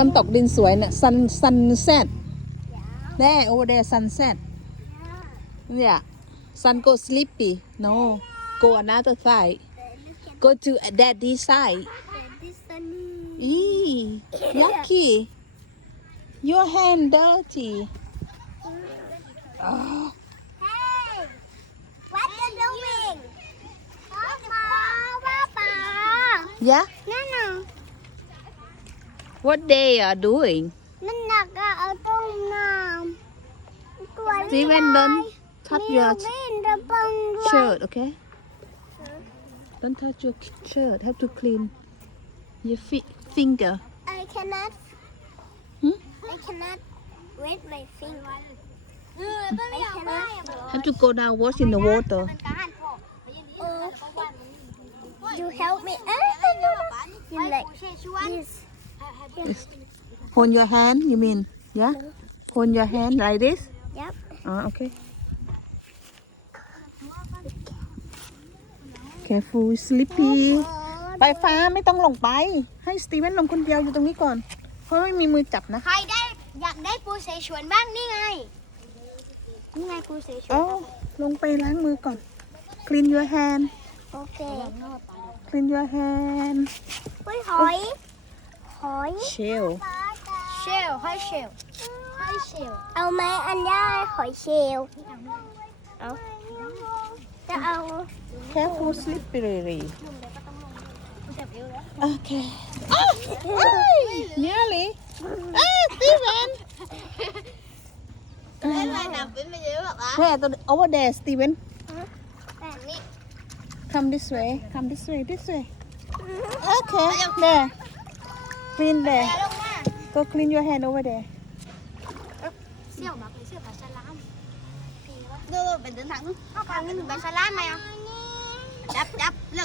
วันตกดินสวยเนี่ย sun sunset เนี่ย over there oh sunset เนี่ย yeah. sun go sleepy no go another side go to daddy side e your hand dirty oh. Yeah? What they are doing? Steven, don't touch your shirt, okay? Don't touch your shirt. Have to clean your fi finger. I cannot. Hmm? I cannot wet my finger. Have to go down, wash in the water. Okay. You help me. You like this. Hold your hand. You mean, yeah? Hold your hand like this. Yep. Ah, okay. Careful, sleepy. ไปฟ้าไม่ต้องลงไปให้สตีเวนลงคนเดียวอยู่ตรงนี้ก่อนเพราะไม่มีมือจับนะใครได้อยากได้ปูเสฉวนบ้างนี่ไงนี่ไงปูเสฉวนลงไปล้างมือก่อน clean your hand โอเค clean your hand เฮยหอย hỏi Xèo Xèo hỏi xèo Hỏi xèo Ông mẹ anh ra hỏi xèo Ờ Đó ông Careful slippery really. Okay Oh Ôi <ay! cười> Nearly Ê Tí rồi Uh, where -huh. the, over there, Steven. Come this way. Come this way. This way. Okay. there clean there. Okay, Go clean your hand over there. Đưa đưa, bên đứng thẳng. Bên xa lá mày không? Đập, đập.